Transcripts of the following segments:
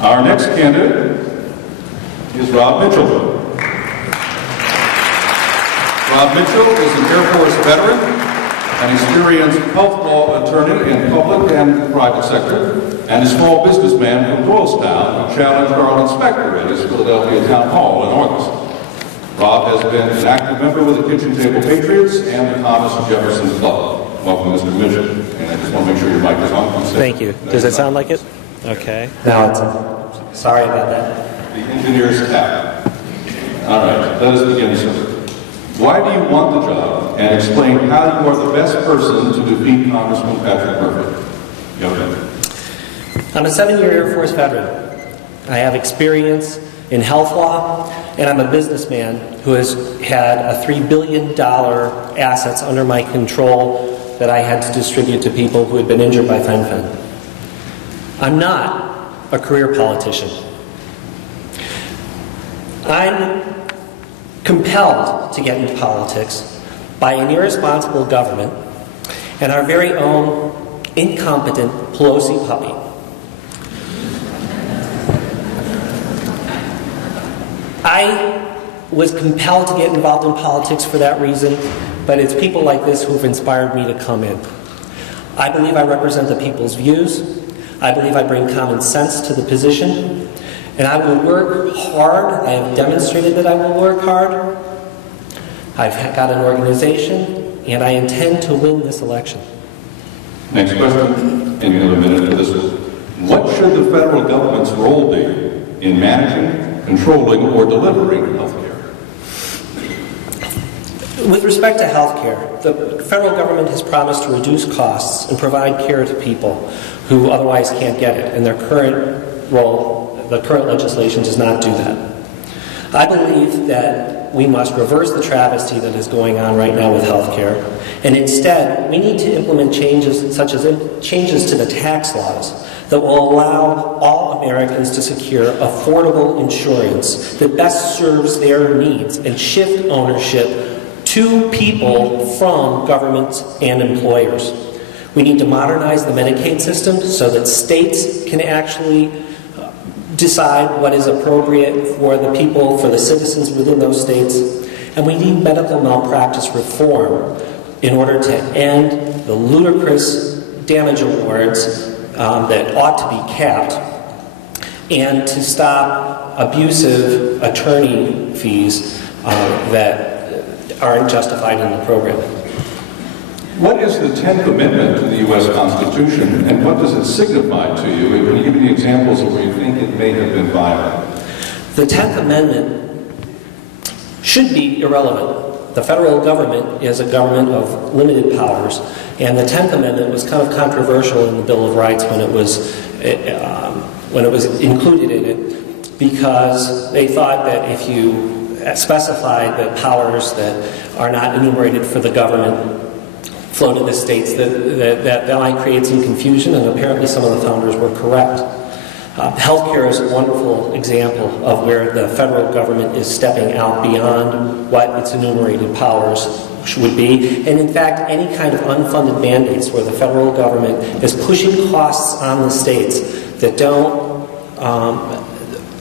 Our next candidate is Rob Mitchell. Rob Mitchell is an Air Force veteran, an experienced health law attorney in public and private sector, and a small businessman from Doylestown who challenged our inspector at his Philadelphia Town Hall in August. Rob has been an active member with the Kitchen Table Patriots and the Thomas Jefferson Club. Welcome, Mr. Mitchell. And I just want to make sure your mic is on. Thank you. Does it sound like it? Okay. Now it's on. Sorry about that. The engineer's tap. All right, let us begin, sir. Why do you want the job? And explain how you are the best person to defeat Congressman Patrick Murphy. I'm a 7-year Air Force veteran. I have experience in health law, and I'm a businessman who has had a $3 billion assets under my control that I had to distribute to people who had been injured by fen-phen. I'm not a career politician. I'm compelled to get into politics by an irresponsible government and our very own incompetent Pelosi puppy. I was compelled to get involved in politics for that reason, but it's people like this who have inspired me to come in. I believe I represent the people's views. I believe I bring common sense to the position. And I will work hard. I have demonstrated that I will work hard. I've got an organization, and I intend to win this election. Next question, and you have a minute for this one. What should the federal government's role be in managing, controlling, or delivering health care? With respect to health care, the federal government has promised to reduce costs and provide care to people who otherwise can't get it, and their current role, the current legislation does not do that. I believe that we must reverse the travesty that is going on right now with health care, and instead we need to implement changes such as changes to the tax laws that will allow all Americans to secure affordable insurance that best serves their needs and shift ownership to people from governments and employers. We need to modernize the Medicaid system so that states can actually decide what is appropriate for the people, for the citizens within those states. And we need medical malpractice reform in order to end the ludicrous damage awards that ought to be capped, and to stop abusive attorney fees that aren't justified in the program. What is the 10th Amendment to the U.S. Constitution, and what does it signify to you? Can you give me examples of where you think it may have been violated? The 10th Amendment should be irrelevant. The federal government is a government of limited powers, and the 10th Amendment was kind of controversial in the Bill of Rights when it was included in it, because they thought that if you specified the powers that are not enumerated for the government flow to the states, that might create some confusion, and apparently some of the founders were correct. Healthcare is a wonderful example of where the federal government is stepping out beyond what its enumerated powers would be, and in fact any kind of unfunded mandates where the federal government is pushing costs on the states that don't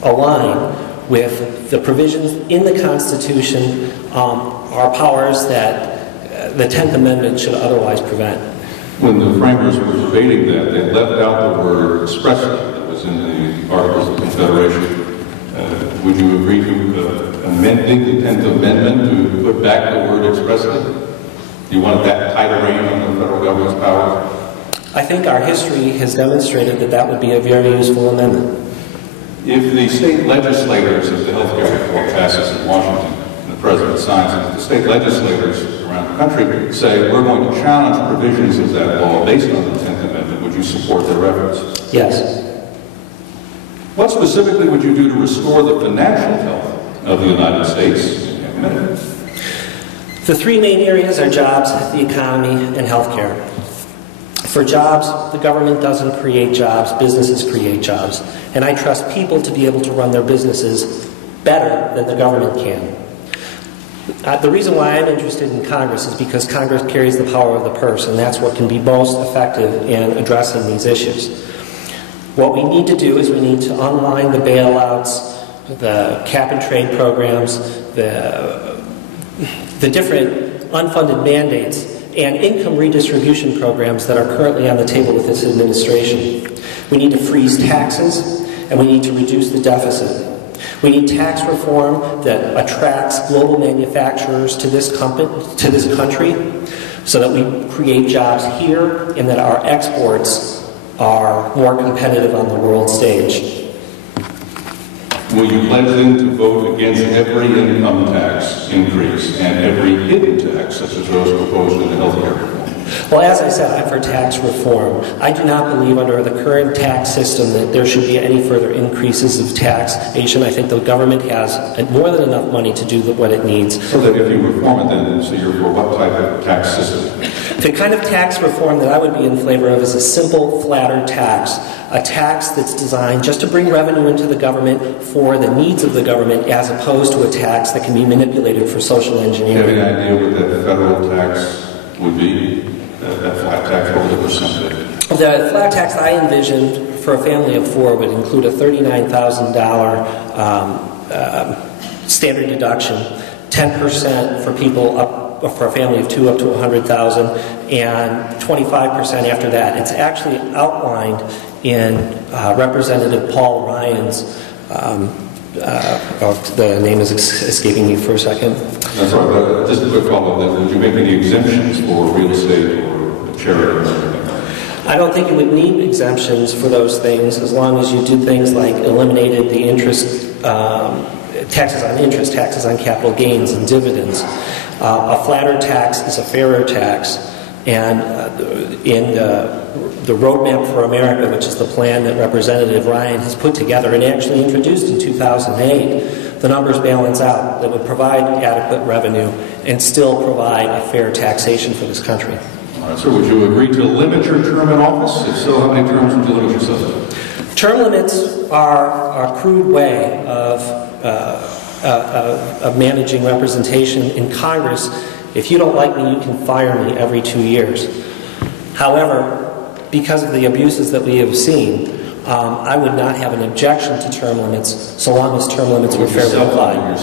align with the provisions in the Constitution are powers that the 10th Amendment should otherwise prevent. When the framers were debating that, they left out the word expressly that was in the Articles of Confederation. Would you agree to amending the 10th Amendment to put back the word expressly? Do you want that tighter rein on the federal government's powers? I think our history has demonstrated that that would be a very useful amendment. If the state legislators, if the health care reform passes in Washington and the President signs it, the state legislators around the country say, we're going to challenge provisions of that law based on the 10th Amendment, would you support their efforts? Yes. What specifically would you do to restore the financial health of the United States? The three main areas are jobs, the economy, and healthcare. For jobs, the government doesn't create jobs, businesses create jobs. And I trust people to be able to run their businesses better than the government can. The reason why I'm interested in Congress is because Congress carries the power of the purse, and that's what can be most effective in addressing these issues. What we need to do is we need to unwind the bailouts, the cap-and-trade programs, the different unfunded mandates, and income redistribution programs that are currently on the table with this administration. We need to freeze taxes, and we need to reduce the deficit. We need tax reform that attracts global manufacturers to this country so that we create jobs here and that our exports are more competitive on the world stage. Will you pledge then to vote against every income tax increase and every hidden tax, such as those proposed in the health care reform? Well, as I said, I'm for tax reform. I do not believe under the current tax system that there should be any further increases of taxation. I think the government has more than enough money to do what it needs. So that if you reform it then, so you're for what type of tax system? The kind of tax reform that I would be in favor of is a simple, flatter tax. A tax that's designed just to bring revenue into the government for the needs of the government, as opposed to a tax that can be manipulated for social engineering. Do you have any idea what that federal tax would be? That flat tax, what was the percentage? The flat tax I envisioned for a family of four would include a $39,000 standard deduction, 10% for people for a family of two up to $100,000, and 25% after that. It's actually outlined in Representative Paul Ryan's. The name is escaping me for a second. That's right, but just a quick follow-up. Would you make any exemptions for real estate or charity or anything? I don't think you would need exemptions for those things as long as you did things like eliminated the interest, taxes on interest, taxes on capital gains and dividends. A flatter tax is a fairer tax, and in the Roadmap for America, which is the plan that Representative Ryan has put together and actually introduced in 2008, the numbers balance out that would provide adequate revenue and still provide a fair taxation for this country. All right, sir, would you agree to limit your term in office? If so, how many terms would you limit yourself to? Term limits are a crude way of managing representation in Congress. If you don't like me, you can fire me every 2 years. However, because of the abuses that we have seen, I would not have an objection to term limits so long as term limits were fairly applied.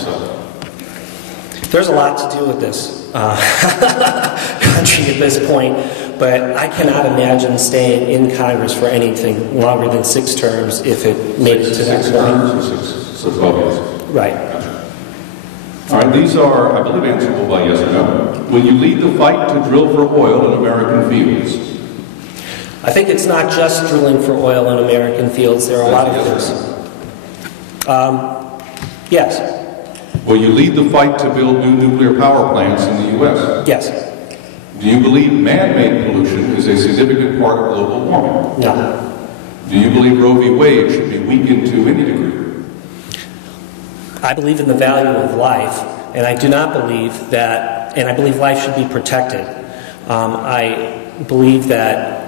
There's a lot to do with this country at this point, but I cannot imagine staying in Congress for anything longer than 6 terms if it made it to that point. 6 terms or 6 years? Right. All right, these are, I believe, answerable by yes or no. Will you lead the fight to drill for oil in American fields? I think it's not just drilling for oil in American fields. There are a lot of things. Yes. Will you lead the fight to build new nuclear power plants in the U.S.? Yes. Do you believe man-made pollution is a significant part of global warming? No. Do you believe Roe v. Wade should be weakened to any degree? I believe in the value of life, and I do not believe that, and I believe life should be protected. I believe that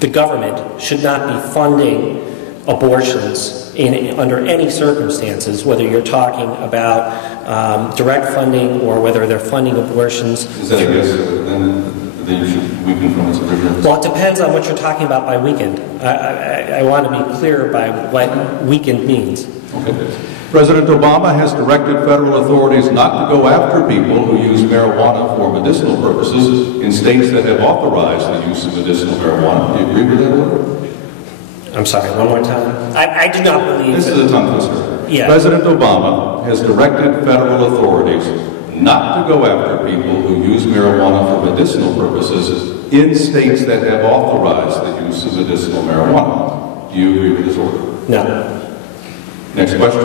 the government should not be funding abortions under any circumstances, whether you're talking about direct funding or whether they're funding abortions. Is that a guess then that you should weaken from its original? Well, it depends on what you're talking about by weakened. I want to be clear by what weakened means. Okay. President Obama has directed federal authorities not to go after people who use marijuana for medicinal purposes in states that have authorized the use of medicinal marijuana. Do you agree with that order? I'm sorry, one more time. I do not believe This is a tongue twister. Yeah. President Obama has directed federal authorities not to go after people who use marijuana for medicinal purposes in states that have authorized the use of medicinal marijuana. Do you agree with this order? No. Next question.